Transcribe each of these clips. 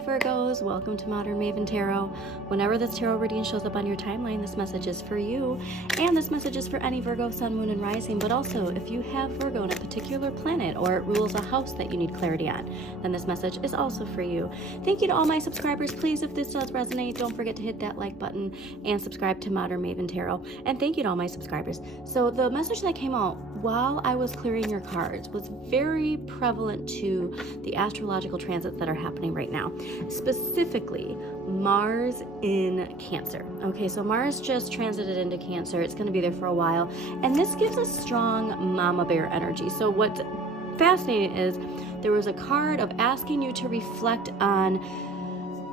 Hi Virgos, welcome to Modern Maven Tarot. Whenever this tarot reading shows up on your timeline, this message is for you, and this message is for any Virgo, Sun, Moon, and Rising, but also if you have Virgo in a particular planet or it rules a house that you need clarity on, then this message is also for you. Thank you to all my subscribers. Please, if this does resonate, don't forget to hit that like button and subscribe to Modern Maven Tarot. And thank you to all my subscribers. So the message that came out while I was clearing your cards was very prevalent to the astrological transits that are happening right now. Specifically, Mars in Cancer. Okay, so Mars just transited into Cancer. It's going to be there for a while. And this gives us strong mama bear energy. So what's fascinating is there was a card of asking you to reflect on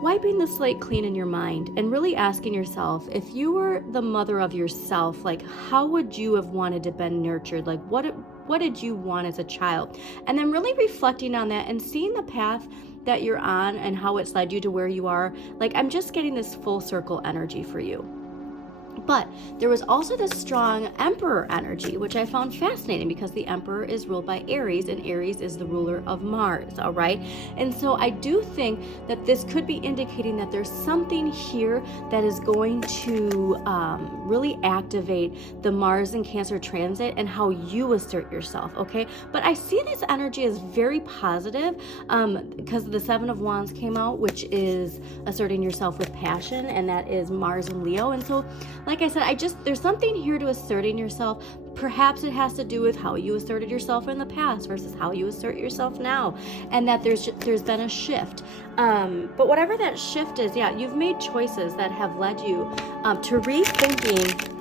wiping the slate clean in your mind and really asking yourself, if you were the mother of yourself, like how would you have wanted to be nurtured? Like what did you want as a child? And then really reflecting on that and seeing the path that you're on and how it's led you to where you are. Like I'm just getting this full circle energy for you. But there was also this strong Emperor energy, which I found fascinating because the Emperor is ruled by Aries, and Aries is the ruler of Mars, all right? And so I do think that this could be indicating that there's something here that is going to really activate the Mars and Cancer transit and how you assert yourself, okay? But I see this energy as very positive because the Seven of Wands came out, which is asserting yourself with passion, and that is Mars and Leo. And so, like I said, there's something here to asserting yourself. Perhaps it has to do with how you asserted yourself in the past versus how you assert yourself now, and that there's been a shift. But whatever that shift is, yeah, you've made choices that have led you to rethinking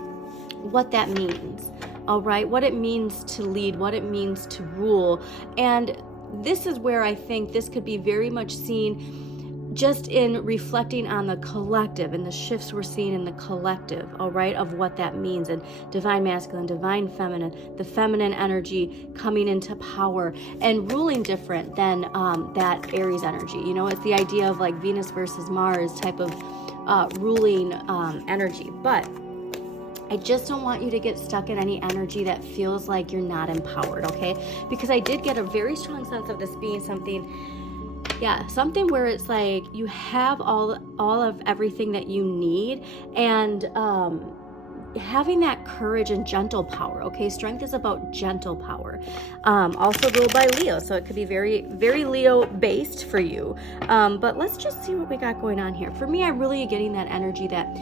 what that means. All right, what it means to lead, what it means to rule, and this is where I think this could be very much seen just in reflecting on the collective and the shifts we're seeing in the collective, all right, of what that means, and divine masculine, divine feminine, the feminine energy coming into power and ruling different than that Aries energy. You know, it's the idea of like Venus versus Mars type of ruling energy. But I just don't want you to get stuck in any energy that feels like you're not empowered, okay? Because I did get a very strong sense of this being something where it's like you have all of everything that you need, and having that courage and gentle power, okay? Strength is about gentle power. Also ruled by Leo, so it could be very, very Leo based for you. But let's just see what we got going on here. For me, I'm really getting that energy that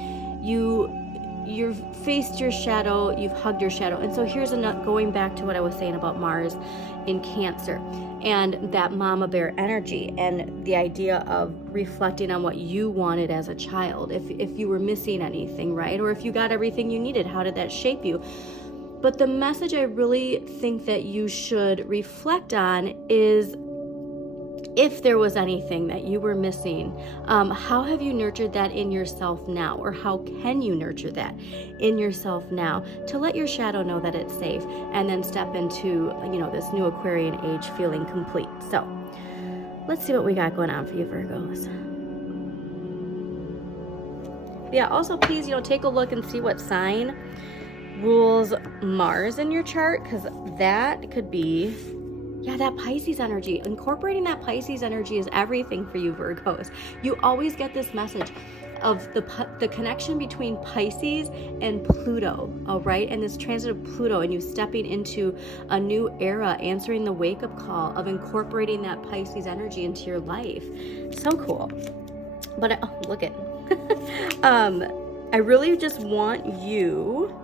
you've faced your shadow, you've hugged your shadow. And so here's going back to what I was saying about Mars in Cancer and that mama bear energy and the idea of reflecting on what you wanted as a child. If you were missing anything, right? Or if you got everything you needed, how did that shape you? But the message I really think that you should reflect on is, if there was anything that you were missing, how have you nurtured that in yourself now? Or how can you nurture that in yourself now to let your shadow know that it's safe, and then step into, you know, this new Aquarian age feeling complete. So let's see what we got going on for you, Virgos. Yeah, also please, take a look and see what sign rules Mars in your chart, because that could be, yeah, that Pisces energy. Incorporating that Pisces energy is everything for you, Virgos. You always get this message of the connection between Pisces and Pluto, all right? And this transit of Pluto, and you stepping into a new era, answering the wake-up call of incorporating that Pisces energy into your life. So cool. But look at I really just want you...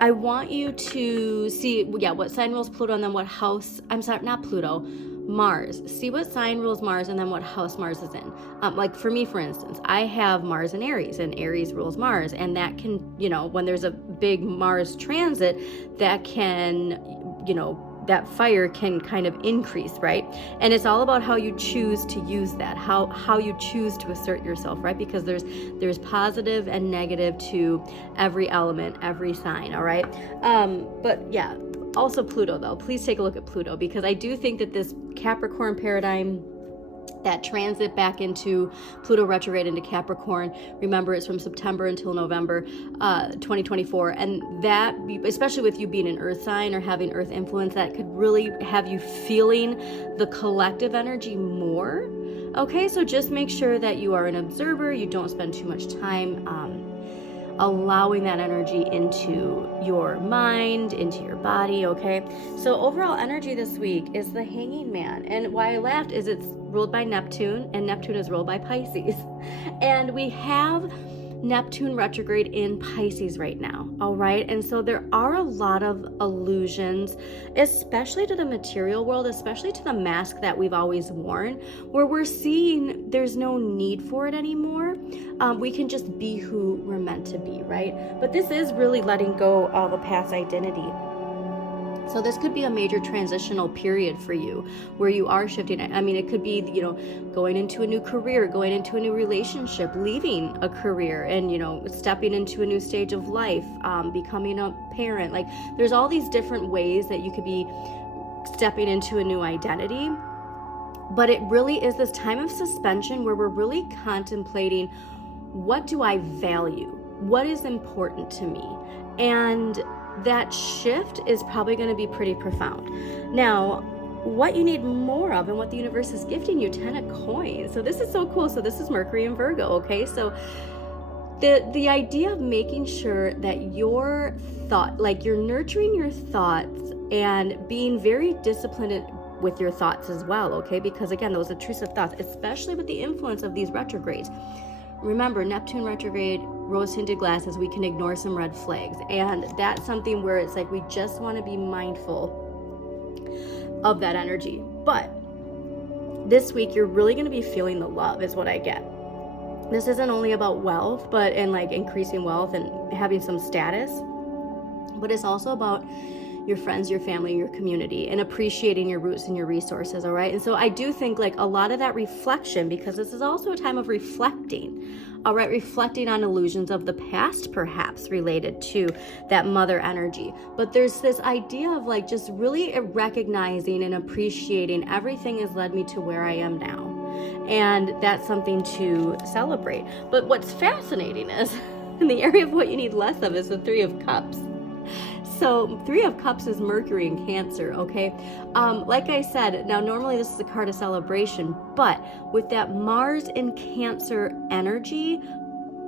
I want you to see, what sign rules Pluto, and then what house, I'm sorry, not Pluto, Mars. See what sign rules Mars and then what house Mars is in. Like for me, for instance, I have Mars in Aries, and Aries rules Mars, and that can, when there's a big Mars transit, that can, that fire can kind of increase, right? And it's all about how you choose to use that, how you choose to assert yourself, right? Because there's positive and negative to every element, every sign, all right? But yeah, also Pluto though. Please take a look at Pluto, because I do think that this Capricorn paradigm, that transit back into Pluto retrograde into Capricorn, remember it's from September until November 2024, and that, especially with you being an earth sign or having earth influence, that could really have you feeling the collective energy more Okay, so just make sure that you are an observer. You don't spend too much time allowing that energy into your mind, into your body, okay? So overall energy this week is the Hanging Man. And why I laughed is it's ruled by Neptune, and Neptune is ruled by Pisces. And we have Neptune retrograde in Pisces right now, all right? And so there are a lot of illusions, especially to the material world, especially to the mask that we've always worn, where we're seeing there's no need for it anymore. We can just be who we're meant to be, right? But this is really letting go of a past identity. So this could be a major transitional period for you where you are shifting. I mean, it could be, going into a new career, going into a new relationship, leaving a career and, stepping into a new stage of life, becoming a parent. Like there's all these different ways that you could be stepping into a new identity. But it really is this time of suspension where we're really contemplating, what do I value? What is important to me? And that shift is probably going to be pretty profound. Now, what you need more of and what the universe is gifting you, 10 of coins. So this is so cool. So this is Mercury in Virgo, okay? So the idea of making sure that your thought, like you're nurturing your thoughts and being very disciplined with your thoughts as well, okay? Because again, those intrusive thoughts, especially with the influence of these retrogrades. Remember, Neptune retrograde, rose-tinted glasses, we can ignore some red flags. And that's something where it's like we just want to be mindful of that energy. But this week, you're really going to be feeling the love is what I get. This isn't only about wealth, but and like increasing wealth and having some status, but it's also about your friends, your family, your community, and appreciating your roots and your resources, all right? And so I do think like a lot of that reflection, because this is also a time of reflecting, all right? Reflecting on illusions of the past, perhaps related to that mother energy. But there's this idea of like just really recognizing and appreciating everything has led me to where I am now. And that's something to celebrate. But what's fascinating is in the area of what you need less of is the Three of Cups. So Three of Cups is Mercury in Cancer, okay? Like I said, now normally this is a card of celebration, but with that Mars in Cancer energy,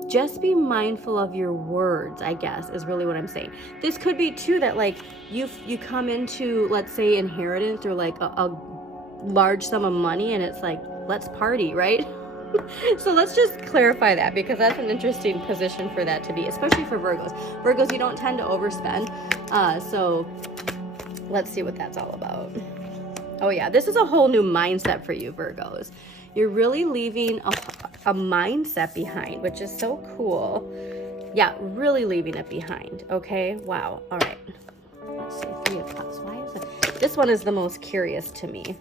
just be mindful of your words, I guess, is really what I'm saying. This could be too that like you come into, let's say, inheritance or like a large sum of money and it's like, let's party, right? So let's just clarify that, because that's an interesting position for that to be, especially for Virgos. Virgos, you don't tend to overspend. So let's see what that's all about. Oh yeah, this is a whole new mindset for you, Virgos. You're really leaving a mindset behind, which is so cool. Yeah, really leaving it behind. Okay, wow. All right. Let's see, Three of Cups. Why is it? This one is the most curious to me.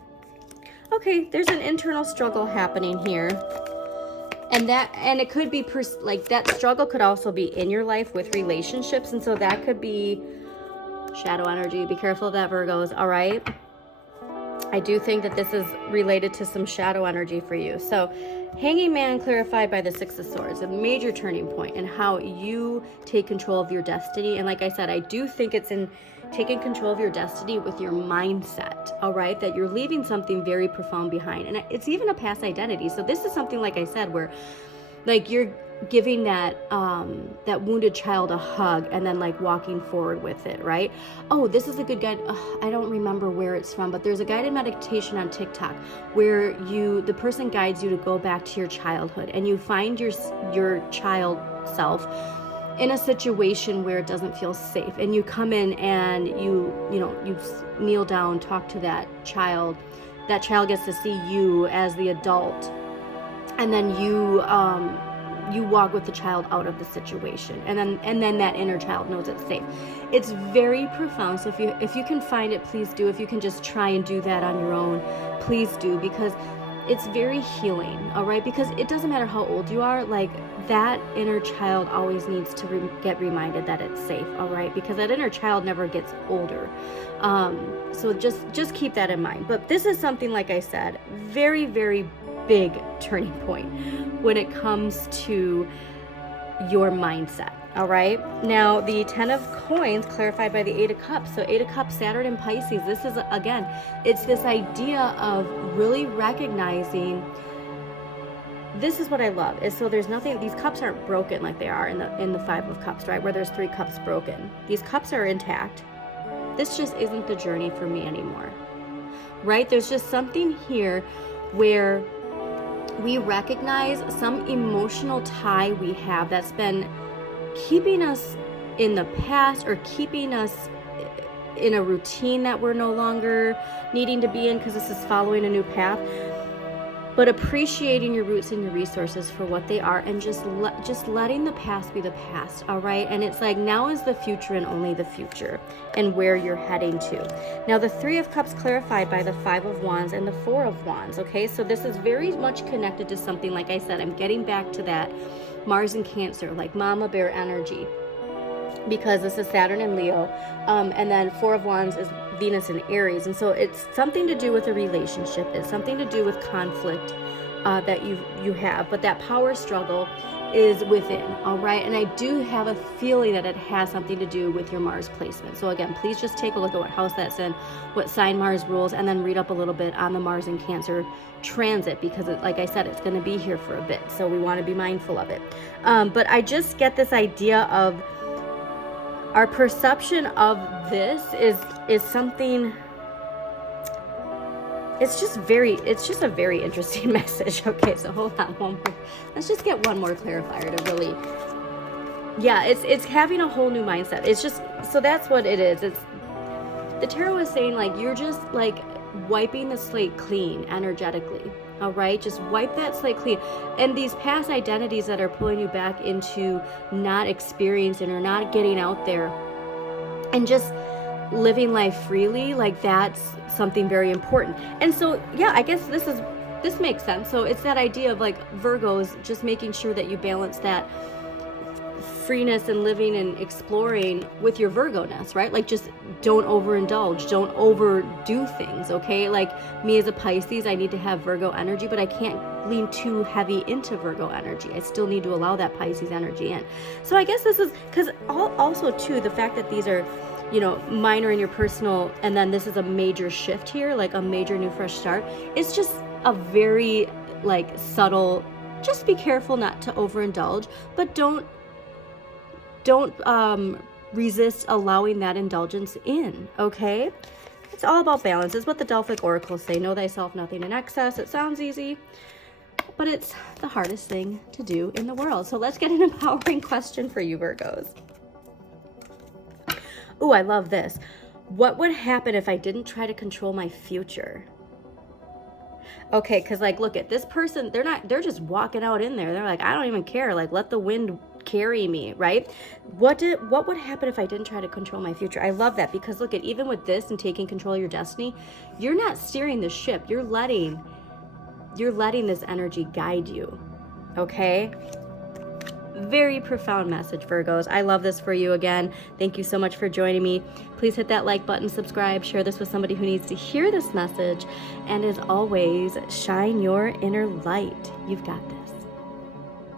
Okay, there's an internal struggle happening here. And it could be like that struggle could also be in your life with relationships. And so that could be shadow energy. Be careful of that, Virgos. All right. I do think that this is related to some shadow energy for you. So Hanging Man clarified by the Six of Swords, a major turning point in how you take control of your destiny. And like I said, I do think it's in taking control of your destiny with your mindset, all right? That you're leaving something very profound behind. And it's even a past identity. So this is something, like I said, where like you're giving that wounded child a hug and then like walking forward with it, right? Oh, this is a good guide. I don't remember where it's from, but there's a guided meditation on TikTok where the person guides you to go back to your childhood and you find your child self in a situation where it doesn't feel safe, and you come in and you kneel down, talk to that child gets to see you as the adult, and then you walk with the child out of the situation, and then that inner child knows it's safe. It's very profound. So if you can find it, please do. If you can just try and do that on your own, please do, because it's very healing, all right? Because it doesn't matter how old you are, like that inner child always needs to get reminded that it's safe, all right? Because that inner child never gets older. So just keep that in mind. But this is something, like I said, very, very big turning point when it comes to your mindset. All right. Now the 10 of coins clarified by the 8 of cups. So 8 of cups, Saturn in Pisces. This is, again, it's this idea of really recognizing this is what I love, is so there's nothing, these cups aren't broken like they are in the Five of Cups, right? Where there's 3 cups broken. These cups are intact. This just isn't the journey for me anymore, right? There's just something here where we recognize some emotional tie we have that's been keeping us in the past, or keeping us in a routine that we're no longer needing to be in, because this is following a new path. But appreciating your roots and your resources for what they are, and just letting the past be the past, all right? And it's like, now is the future and only the future, and where you're heading to. Now, the 3 of Cups clarified by the 5 of Wands and the 4 of Wands, okay? So this is very much connected to something, like I said, I'm getting back to that Mars and Cancer, like Mama Bear energy, because this is Saturn and Leo, and then 4 of Wands is Venus and Aries, and so it's something to do with a relationship, it's something to do with conflict that you have, but that power struggle is within, all right? And I do have a feeling that it has something to do with your Mars placement. So again, please just take a look at what house that's in, what sign Mars rules, and then read up a little bit on the Mars and Cancer transit, because like I said, it's going to be here for a bit, so we want to be mindful of it. But I just get this idea of our perception of this is something, it's just a very interesting message. Okay, so hold on one more. Let's just get one more clarifier to really, yeah, it's having a whole new mindset. It's just, so that's what it is. It's, the tarot is saying, like, you're just like wiping the slate clean energetically. All right, just wipe that slate clean. And these past identities that are pulling you back into not experiencing or not getting out there and just living life freely, like, that's something very important. And so, yeah, I guess this makes sense. So it's that idea of, like, Virgos, just making sure that you balance that freeness and living and exploring with your Virgo-ness, right? Like, just don't overindulge, don't overdo things, okay? Like, me as a Pisces, I need to have Virgo energy, but I can't lean too heavy into Virgo energy. I still need to allow that Pisces energy in. So I guess this is, because also too, the fact that these are, you know, minor in your personal, and then this is a major shift here, like a major new fresh start. It's just a very, like, subtle, just be careful not to overindulge, but don't resist allowing that indulgence in, okay? It's all about balance. It's what the Delphic oracles say. Know thyself, nothing in excess. It sounds easy, but it's the hardest thing to do in the world. So let's get an empowering question for you, Virgos. Ooh, I love this. What would happen if I didn't try to control my future? Okay, because, like, look at this person. They're just walking out in there. They're like, I don't even care. Like, let the wind carry me, right? What would happen if I didn't try to control my future? I love that, because look at, even with this and taking control of your destiny, you're not steering the ship. You're letting this energy guide you, okay? Very profound message, Virgos. I love this for you. Again, thank you so much for joining me. Please hit that like button, subscribe, share this with somebody who needs to hear this message, and as always, shine your inner light. You've got this.